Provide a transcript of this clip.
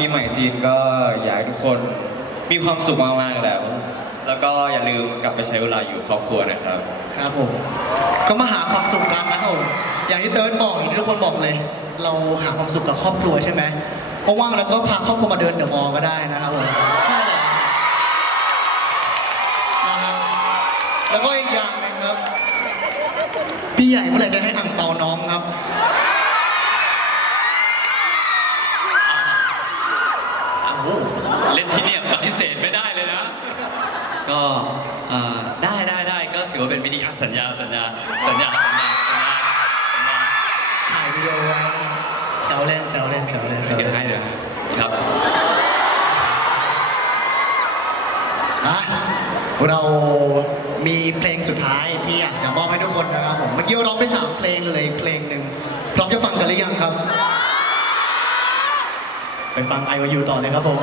ปีใหม่จีนก็อยากให้ทุกคนมีความสุขมากๆแล้ว แล้วก็อย่าลืมกลับไปใช้เวลาอยู่ครอบครัวนะครับ ครับผมก็มาหาความสุขกันนะครับผมอย่างที่เติร์ดบอกอย่างที่ทุกคนบอกเลย เราหาความสุขกับครอบครัวใช่ไหมว่างๆแล้วก็พาครอบครัวมาเดินเดอะมอลล์ก็ได้นะครับผมใช่เลยนะครับแล้วก็อีกอย่างหนึงครับพี่ใหญ่เมื่อไหร่จะให้อ่างเปาน้องครับ เสธไม่ได้เลยนะ ก็เอ่อได้ได้ได้ก็ถือว่าเป็นวิธีอะสัญญาสัญญาสัญญาสัญญาสัญญาสัญญาถ่ายวิดีโอไว้แซวเล่นแซวเล่นแซวเล่นแซวเก็เล่บนให้เลยครับอะเรามีเพลงสุดท้ายที่อยากจะมอบให้ทุกคนนะครับผม เมื่อกี้เราร้องไปสามเพลงเลยเพลงหนึ่งพร้อมจะฟังกันหรือยังครับ ไปฟังไอวายูต่อเลยครับผม